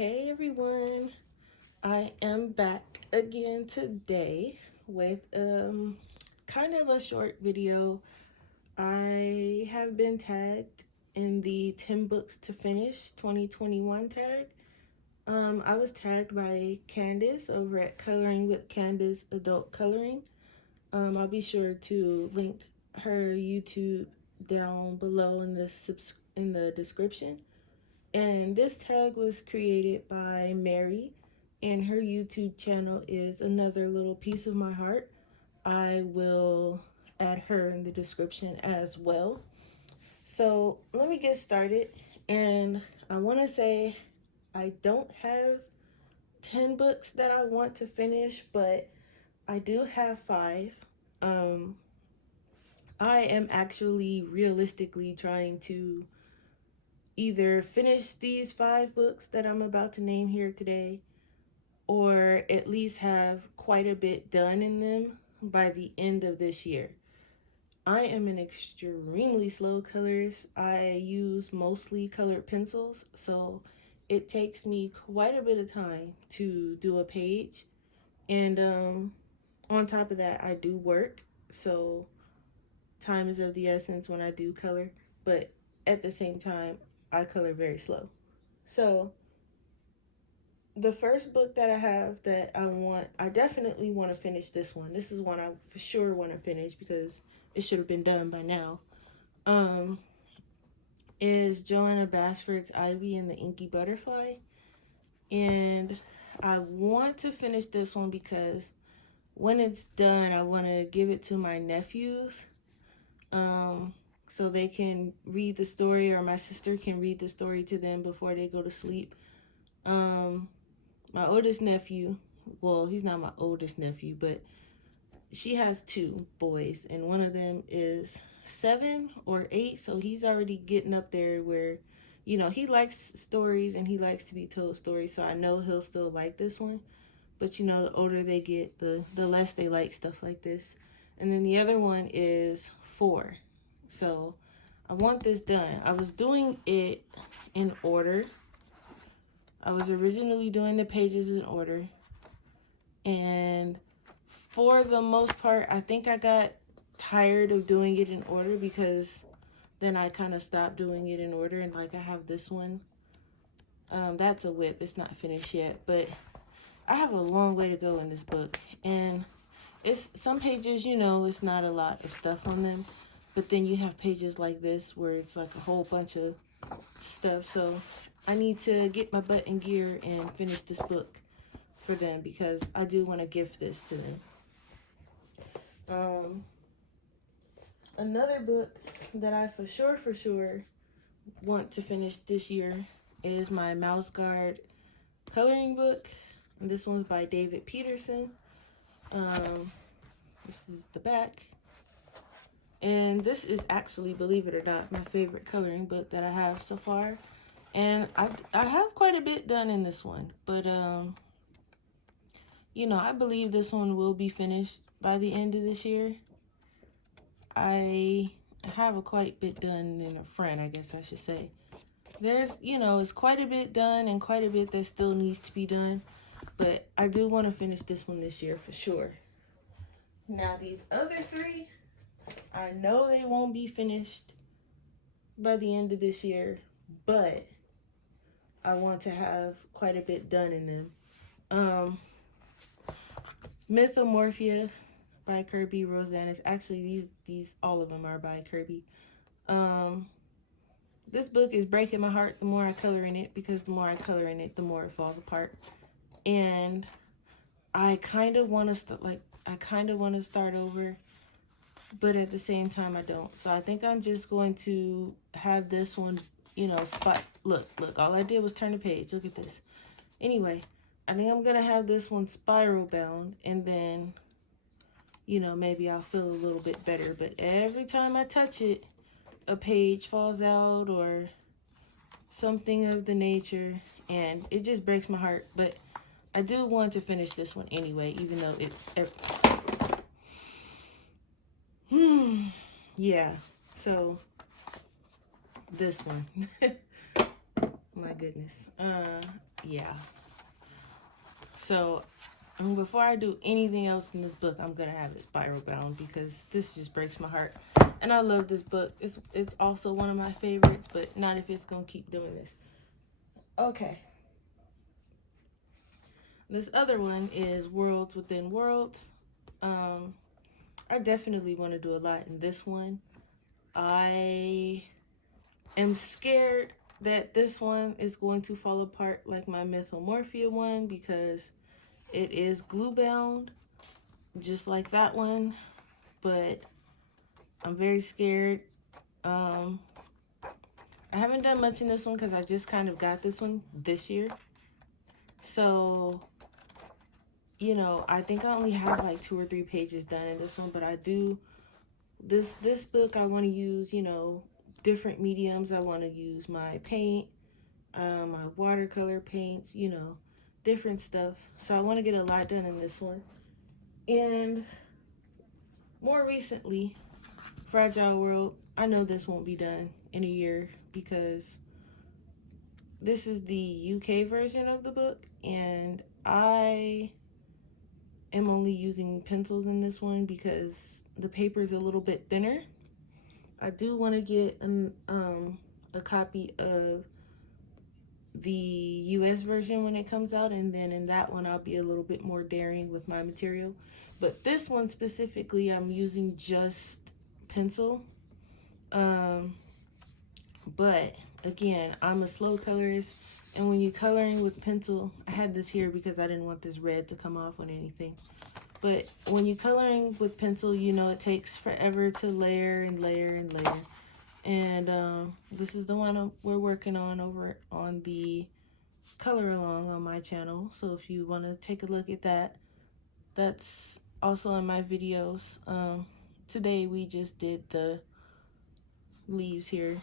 Hey everyone, I am back again today with kind of a short video. I have been tagged in the 10 books to finish 2021 tag. I was tagged by Candace over at Coloring with Candace Adult Coloring. I'll be sure to link her YouTube down below in the description. And this tag was created by Mary, and her YouTube channel is Another Little Piece of My Heart. I will add her in the description as well. So let me get started. And I want to say I don't have 10 books that I want to finish, but I do have 5. Um, I am actually realistically trying to either finish these 5 books that I'm about to name here today, or at least have quite a bit done in them by the end of this year. I am an extremely slow colorist. I use mostly colored pencils, so it takes me quite a bit of time to do a page. And on top of that, I do work, so time is of the essence when I do color, but at the same time, I color very slow. So the first book that I have that I definitely want to finish this one. This is one I for sure want to finish because it should have been done by now. Um, is Joanna Bashford's Ivy and the Inky Butterfly. And I want to finish this one because when it's done, I want to give it to my nephews. So they can read the story, or my sister can read the story to them before they go to sleep. My oldest nephew, well, he's not my oldest nephew, but she has 2 boys, and one of them is 7 or 8, so he's already getting up there where, he likes stories and he likes to be told stories, so I know he'll still like this one. But the older they get, the less they like stuff like this. And then the other one is 4. So I want this done. I was doing it in order. I was originally doing the pages in order, and for the most part, I think I got tired of doing it in order because then I kind of stopped doing it in order. And like I have this one, that's a whip. It's not finished yet, but I have a long way to go in this book. And it's some pages, it's not a lot of stuff on them, but then you have pages like this where it's like a whole bunch of stuff. So I need to get my butt in gear and finish this book for them because I do want to gift this to them. Another book that I for sure want to finish this year is my Mouse Guard coloring book. And this one's by David Peterson. This is the back. And this is actually, believe it or not, my favorite coloring book that I have so far. And I have quite a bit done in this one. But, I believe this one will be finished by the end of this year. I have a quite bit done in the front, I guess I should say. There's, it's quite a bit done and quite a bit that still needs to be done. But I do want to finish this one this year for sure. Now, these other 3, I know they won't be finished by the end of this year, but I want to have quite a bit done in them. Mythomorphia by Kirby Rosanis. Actually, these all of them are by Kirby. This book is breaking my heart the more I color in it, because the more I color in it, the more it falls apart. And I kind of want to start over, but at the same time I don't. So I think I'm just going to have this one, look, all I did was turn the page. Look at this. Anyway, I think I'm going to have this one spiral bound, and then, maybe I'll feel a little bit better. But every time I touch it, a page falls out or something of the nature, and it just breaks my heart. But I do want to finish this one anyway, even though yeah, so this one. My goodness. Yeah. So before I do anything else in this book, I'm gonna have it spiral bound because this just breaks my heart. And I love this book. It's also one of my favorites, but not if it's gonna keep doing this. Okay. This other one is Worlds Within Worlds. I definitely want to do a lot in this one. I am scared that this one is going to fall apart like my Mythomorphia one because it is glue bound, just like that one. But I'm very scared. I haven't done much in this one because I just kind of got this one this year. So, you know, I think I only have like 2 or 3 pages done in this one, but I do this book I want to use, you know, different mediums. I want to use my paint, my watercolor paints, you know, different stuff. So I want to get a lot done in this one. And more recently, Fragile World, I know this won't be done in a year because this is the UK version of the book, and I am only using pencils in this one because the paper is a little bit thinner. I do want to get a copy of the US version when it comes out, and then in that one I'll be a little bit more daring with my material. But this one specifically, I'm using just pencil. But again, I'm a slow colorist, and when you're coloring with pencil, I had this here because I didn't want this red to come off on anything. But when you're coloring with pencil, you know, it takes forever to layer and layer and layer. And this is the one we're working on over on the color along on my channel. So if you want to take a look at that, that's also in my videos. Today we just did the leaves here.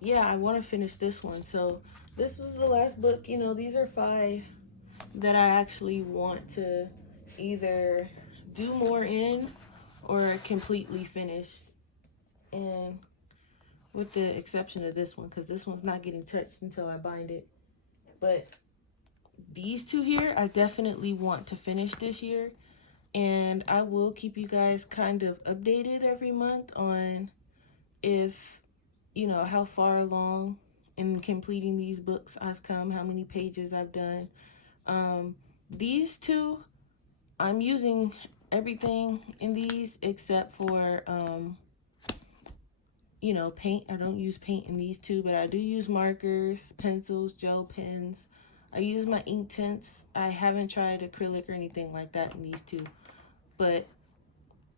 Yeah, I want to finish this one. So this is the last book. You know, these are 5 that I actually want to either do more in or completely finish. And with the exception of this one, because this one's not getting touched until I bind it. But these 2 here, I definitely want to finish this year. And I will keep you guys kind of updated every month on if, you know, how far along in completing these books I've come, how many pages I've done. These 2, I'm using everything in these except for, you know, paint. I don't use paint in these 2, but I do use markers, pencils, gel pens. I use my ink tints. I haven't tried acrylic or anything like that in these 2, but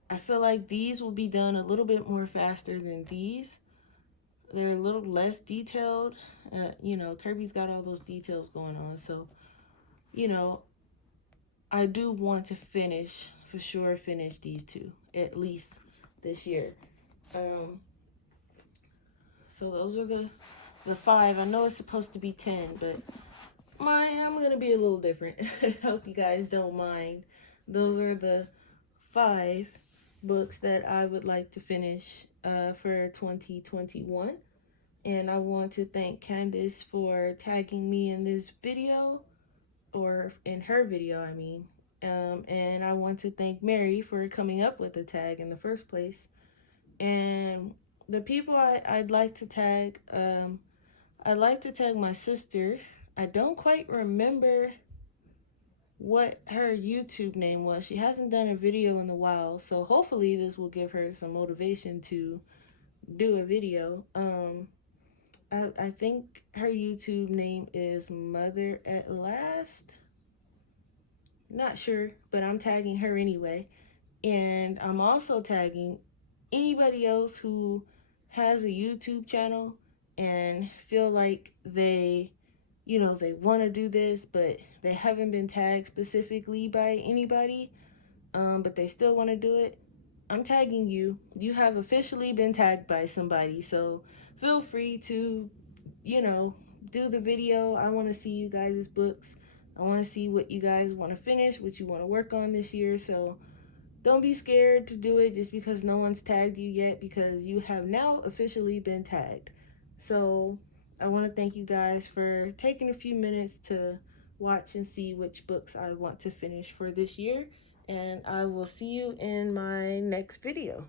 I feel like these will be done a little bit more faster than these. They're a little less detailed. You know, Kirby's got all those details going on, so, you know, I do want to finish, for sure, finish these 2, at least this year. So those are the 5. I know it's supposed to be 10, but I'm going to be a little different. I hope you guys don't mind. Those are the 5 books that I would like to finish for 2021. And I want to thank Candace for tagging me in this video, or in her video, I mean. And I want to thank Mary for coming up with the tag in the first place. And the people I'd like to tag, I'd like to tag my sister. I don't quite remember what her YouTube name was. She hasn't done a video in a while, so hopefully this will give her some motivation to do a video. I think her YouTube name is Mother at Last. Not sure, but I'm tagging her anyway. And I'm also tagging anybody else who has a YouTube channel and feel like they, you know, they want to do this, but they haven't been tagged specifically by anybody, but they still want to do it. I'm tagging you. You have officially been tagged by somebody, so feel free to, you know, do the video. I want to see you guys' books. I want to see what you guys want to finish, what you want to work on this year. So don't be scared to do it just because no one's tagged you yet, because you have now officially been tagged. So I want to thank you guys for taking a few minutes to watch and see which books I want to finish for this year. And I will see you in my next video.